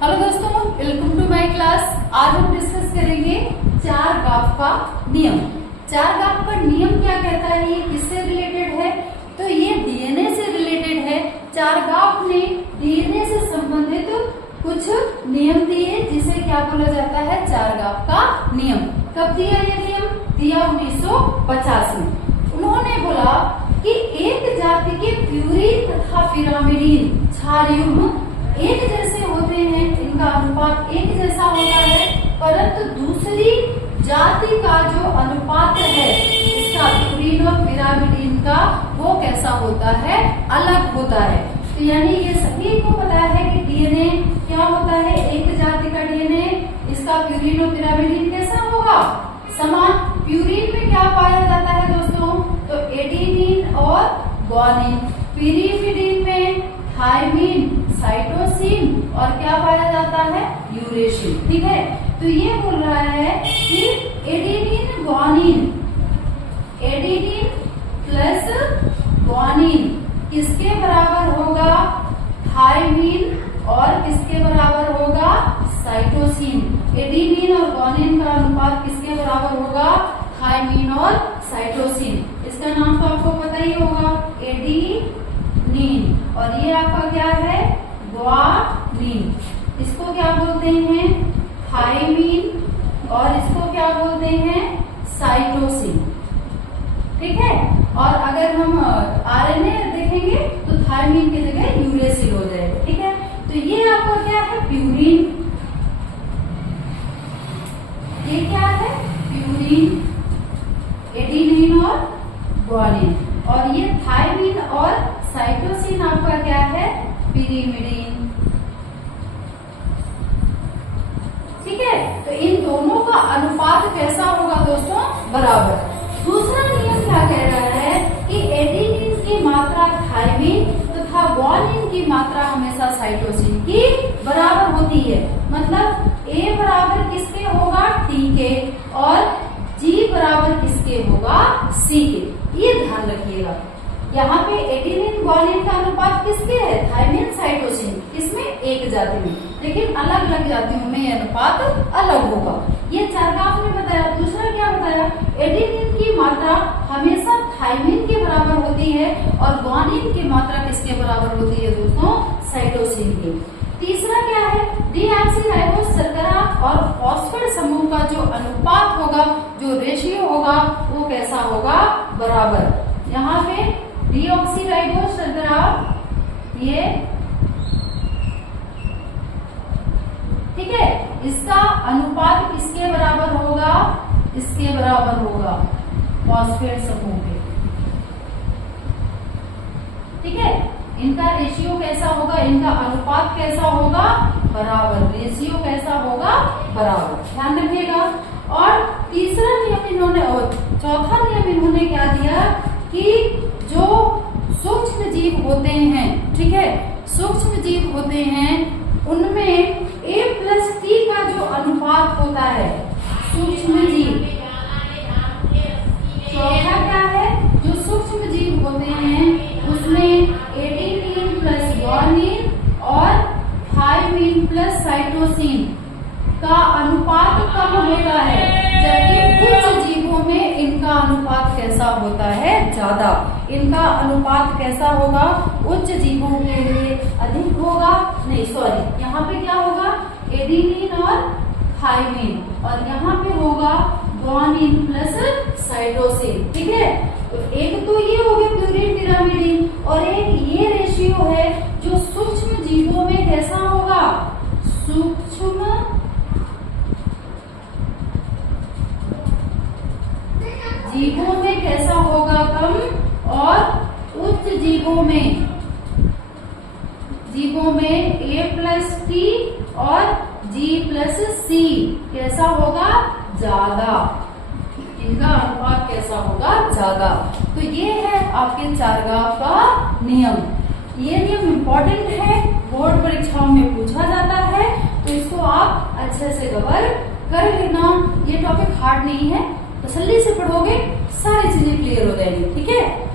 Hello दोस्तों, welcome to my class. आज हम डिस्कस करेंगे चार गाफ का नियम। चार गाफ का नियम क्या कहता है, ये किससे रिलेटेड है? तो ये डीएनए से रिलेटेड है। चार गाफ ने डीएनए से संबंधित कुछ नियम दिए जिसे क्या बोला जाता है, चार गाफ का नियम। कब दिया ये नियम? दिया 1950 में। उन्होंने बोला कि एक जाति के प्यूरिन तथा पिरामिडीन क्षारयुग्म एक जैसे होते हैं, इनका अनुपात एक जैसा होता है, परंतु दूसरी जाति का जो अनुपात है इसका प्यूरिन और पिरामिडीन का वो कैसा होता है, अलग होता है। तो यानी ये सभी को पता है कि डीएनए क्या होता है, एक जाति का डीएनए इसका प्यूरिन और पिरामिडीन कैसा होगा, समान। प्यूरिन में क्या पाया जाता है दोस्तों? तो एडेनिन और ग्वानिन। पिरिमिडीन में थायमिन, साइटोसिन और क्या पाया जाता है, यूरेसिल। ठीक है, तो ये बोल रहा है कि adenine guanine, adenine plus guanine किसके बराबर होगा, थायमिन और किसके बराबर होगा, साइटोसिन। एडेनिन और ग्वानिन का अनुपात किसके बराबर होगा, थायमिन और साइटोसिन। इसका नाम तो आपको पता ही होगा, एडेनिन, और ये आपका क्या है, ग्वानिन। इसको क्या बोलते हैं, थायमिन, और इसको क्या बोलते हैं, साइटोसिन। ठीक है, और अगर हम आरएनए देखेंगे तो थायमिन की जगह यूरेसिल हो जाएगा। ठीक है, तो ये आपका क्या है, प्यूरिन। ये क्या है, प्यूरिन, एडेनिन और ग्वानिन, और ये थायमिन और साइटोसिन आपका क्या है, पिरिमिडीन। ठीक है, तो इन दोनों का अनुपात कैसा होगा दोस्तों, बराबर। दूसरा नियम क्या कह रहा है कि एडेनिन की मात्रा थायमिन तथा ग्वानिन की मात्रा हमेशा साइटोसिन की बराबर होती है। मतलब A बराबर किसके होगा, T के, और G बराबर किसके होगा, C के। ये ध्यान रखिएगा। यहाँ पे एडेनिन ग्वानिन का अनुपात किसके है, थायमिन साइटोसिन, किसमें, एक जाति में, लेकिन अलग अलग जातियों में ये अनुपात अलग होगा। ये चार गाफ ने बताया। दूसरा क्या बताया, एडेनिन की मात्रा हमेशा थायमिन के बराबर होती है और ग्वानिन की मात्रा किसके बराबर होती है दोस्तों, साइटोसिन की। तीसरा क्या है, डीऑक्सीराइबोस शर्करा और फॉस्फेट समूह का जो अनुपात होगा, जो रेशियो होगा, वो कैसा होगा, बराबर। यहाँ पे डीऑक्सीराइबोस शर्करा, ये ठीक है, इसका अनुपात किसके बराबर होगा, इसके बराबर होगा, फॉस्फेट समूह के। ठीक है, इनका रेशियो कैसा होगा, इनका अनुपात कैसा होगा, बराबर। रेशियो कैसा होगा, बराबर, ध्यान रखिएगा। और तीसरा नियम इन्होंने, और चौथा नियम इन्होंने क्या दिया कि जो सूक्ष्म जीव होते हैं, ठीक है, सूक्ष्म जीव होते हैं, उनमें A+T का जो अनुपात होता है, सूक्ष्म जीव। चौथा क्या है, जो सूक्ष्म जीव होते हैं उसमें एडेनिन प्लस ग्वानिन और थायमिन प्लस साइटोसिन का अनुपात कम होता है, जबकि उच्च जीवों में इनका अनुपात कैसा होता है, ज्यादा। इनका अनुपात कैसा होगा, उच्च जीवों के लिए अधिक होगा, नहीं सॉरी, यहाँ पे क्या होगा, एडेनिन और थायमिन, और यहाँ पे होगा ग्वानिन प्लस साइटोसिन। ठीक है, तो एक तो ये हो गया प्यूरिन पिरामिडीन, और एक ये रेशियो है जो सूक्ष्म जीवों में कैसा होगा, सूक्ष्म जीवों में कैसा होगा, कम, और उच्च जीवों में A+T और G+C कैसा होगा, ज्यादा। इनका अनुपात कैसा होगा, ज्यादा। तो ये है आपके चार गाफ का नियम। ये नियम इम्पोर्टेंट है, बोर्ड परीक्षाओं में पूछा जाता है, तो इसको आप अच्छे से कवर कर लेना। ये टॉपिक हार्ड नहीं है, तसल्ली से पढ़ोगे सारी चीजें क्लियर हो जाएंगी। ठीक है।